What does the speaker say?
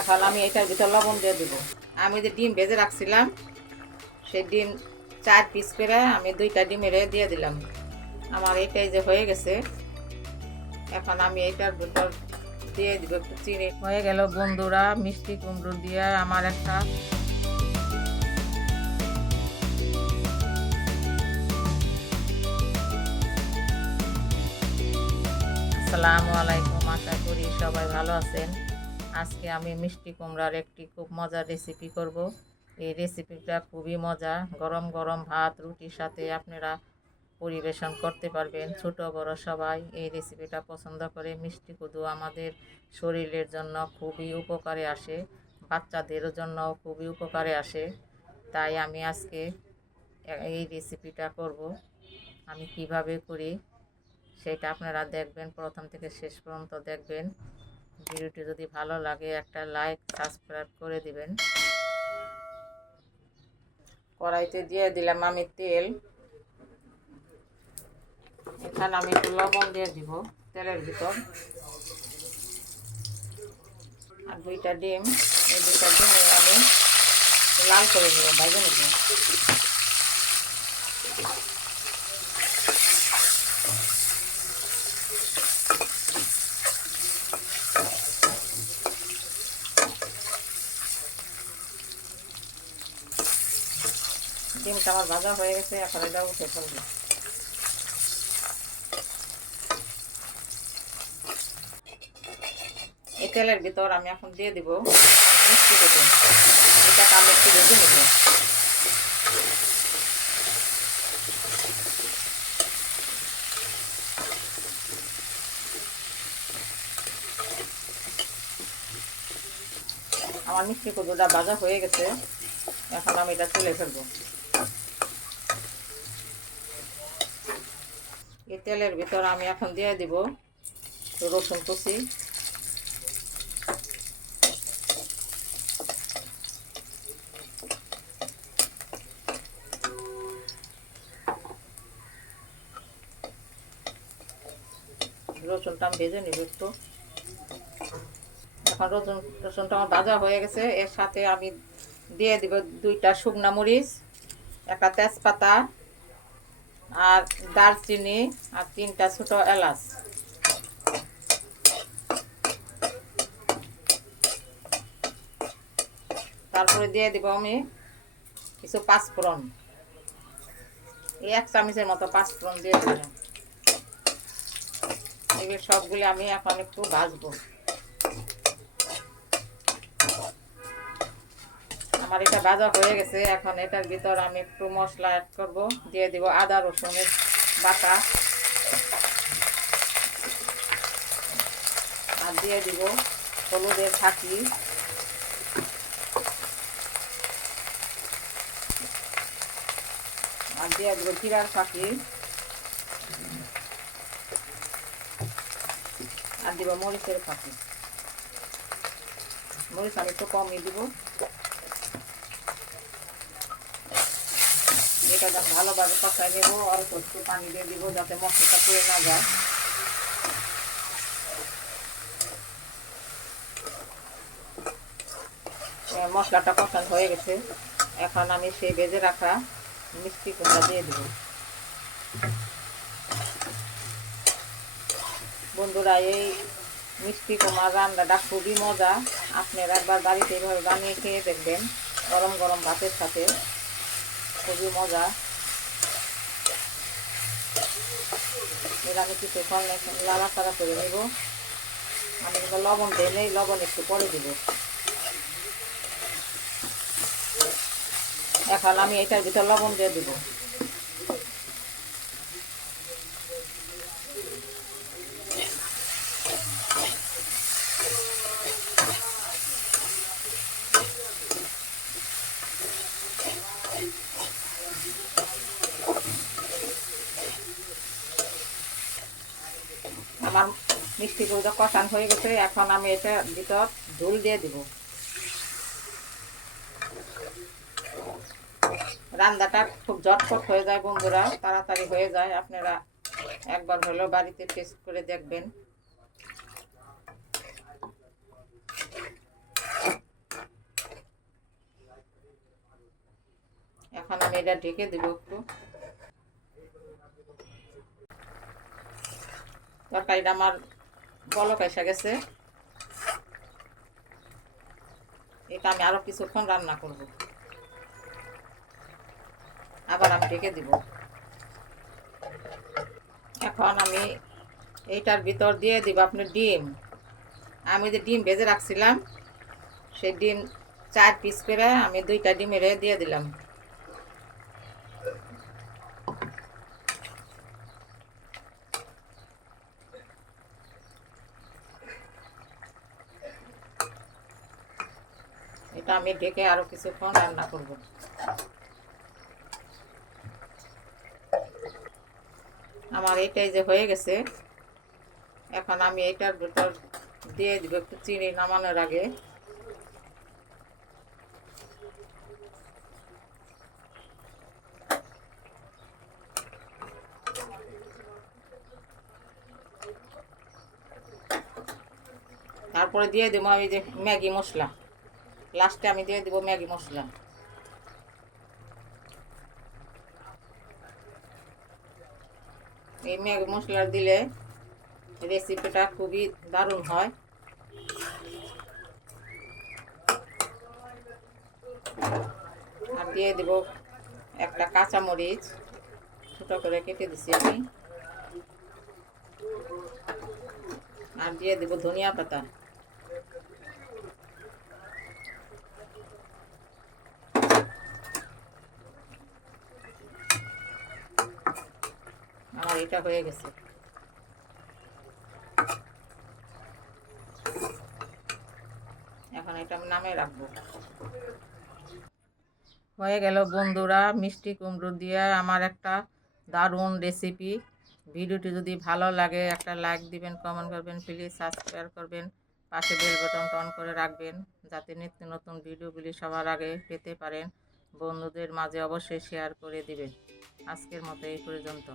এখন আমি এটার ভিতর লবণ দিয়ে দেবো। আমি যে ডিম ভেজে রাখছিলাম, সেই ডিম চার পিস করে আমি দুইটা ডিমের দিয়ে দিলাম। আমার এটাই যে হয়ে গেছে, এখন আমি এটার ভিতর দিয়ে দিব চিনি। হয়ে গেল বন্ধুরা, মিষ্টি কুমড়ো দিয়ে আমার একটা আসসালামু আলাইকুম, আশা করি সবাই ভালো আছেন। আজকে আমি মিষ্টি কুমড়ার একটি খুব মজার রেসিপি করব। এই রেসিপিটা খুবই মজা। গরম গরম ভাত, রুটির সাথে আপনারা পরিবেশন করতে পারবেন। ছোট, বড় সবাই এই রেসিপিটা পছন্দ করে। মিষ্টি কুদু আমাদের শরীরের জন্য খুবই উপকারে আসে। বাচ্চাদের জন্য খুবই উপকারে আসে। তাই আমি আজকে এই রেসিপিটা করব। আমি কীভাবে করি? সেটা আপনারা দেখবেন, প্রথম থেকে শেষ পর্যন্ত দেখবেন। ভিডিওটি যদি ভালো লাগে, একটা লাইক, সাবস্ক্রাইব করে দিবেন। কড়াইতে দিয়ে দিলাম আমি তেল। এখানে আমি একটু লবণ দিয়ে দিব তেলের ভিতর। আর দুইটা ডিম, এই দুইটা ডিম আমি লাল করে দেবো ভাইজে নেব। ডিমটা আমার ভাজা হয়ে গেছে, এখন এটা উঠে ফেলব। এই তেলের ভিতর আমি এখন দিয়ে দিব মিষ্টি কুটে এটাকে আমি একটু ভেজে নিব। আমার মিষ্টি কুদুটা ভাজা হয়ে গেছে, এখন আমি এটা তুলে ফেলব। এই তেলের ভিতর আমি এখন দিয়ে দিব রসুন কুচি। রসুনটা আমি ভেজে নিব একটু। এখন রসুন, রসুনটা আমার ভাজা হয়ে গেছে। এর সাথে আমি দিয়ে দিব দুইটা শুকনা মরিচ, একটা তেজপাতা আর দারচিনি আর তিনটা ছোট এলাচ। তারপরে দিয়ে দিব আমি কিছু পাঁচফোড়ন। এই এক চামচের মতো পাঁচফোড়ন দিয়ে দিলাম। এগুলো সবগুলি আমি এখন একটু ভাজবো। আমার এটা ভাজা হয়ে গেছে। এখন এটার ভিতর আমি একটু মশলা অ্যাড করব। দিয়ে দিব আদা রসুনের বাটা। আর দিয়ে দিব হলুদের ফাঁকি আর দিয়ে দিব জিরার ফাঁকি আর দিব মরিচের ফাঁকি মরিচ আমি একটু কমই দিব। এটা ভালোভাবে কষাই নেব, অল্প একটু পানি দিয়ে দিব যাতে মশলাটা পুড়ে না যায়। মশলাটা কষানো হয়ে গেছে। এখন আমি সেই বেজে রাখা মিষ্টি কুমড়া দিয়ে দেবো। বন্ধুরা, এই মিষ্টি কুমার রান্নাটা খুবই মজা। আপনারা একবার বাড়িতে এইভাবে বানিয়ে খেয়ে দেখবেন, গরম গরম ভাতের সাথে। খুবই মজা। এর আমি কিছুক্ষণ তালা করে নেব। আমি কিন্তু লবণ দিয়ে নেই, লবণ একটু পরে দিব। এখন আমি এটার ভিতর লবণ দিয়ে দিব। মিষ্টি গুঁড়ো কষান হয়ে গেছে। এখন আমি এটা ভিতর ঝোল দিয়ে দিব। রান্নাটা খুব ঝটপট হয়ে যায় বন্ধুরা, তাড়াতাড়ি হয়ে যায়। আপনারা একবার হলো বাড়িতে টেস্ট করে দেখবেন। এখন আমি এটা ঢেকে দেব একটু। তরকারিটা আমার বলক এসে গেছে। এটা আমি আরও কিছুক্ষণ রান্না করব। আবার আমি ঢেকে দিব। এখন আমি এইটার ভিতর দিয়ে দিব আপনার ডিম। আমি যে ডিম ভেজে রাখছিলাম, সেই ডিম চার পিস করে আমি দুইটা ডিমের দিয়ে দিলাম। এটা আমি ঢেকে আরও কিছুক্ষণ রান্না করব। আমার এটাই যে হয়ে গেছে, এখন আমি এটার ভিতর দিয়ে দিব একটু চিনি নামানোর আগে। তারপরে দিয়ে দেবো আমি যে ম্যাগি মশলা। লাস্টে আমি দিয়ে দেবো ম্যাগি মশলা। এই ম্যাগি মশলা দিলে রেসিপিটা খুবই দারুণ হয়। আর দিয়ে দেব একটা কাঁচা মরিচ ছোটো করে কেটে দিছি আমি। আর দিয়ে দেব ধনিয়া পাতা। আমার এটা হয়ে গেছে। এখন এটা নামে রাখব। হয়ে গেল বন্ধুরা, মিষ্টি কুমড়ো দিয়ে আমার একটা দারুণ রেসিপি ভিডিওটি যদি ভালো লাগে, একটা লাইক দিবেন কমেন্ট করবেন প্লিজ সাবস্ক্রাইব করবেন, পাশে বেল বাটনটা অন করে রাখবেন, যাতে নিত্য নতুন ভিডিওগুলি সবার আগে পেতে পারেন। বন্ধুদের মাঝে অবশ্যই শেয়ার করে দিবেন। আজকের মতো এই পর্যন্ত।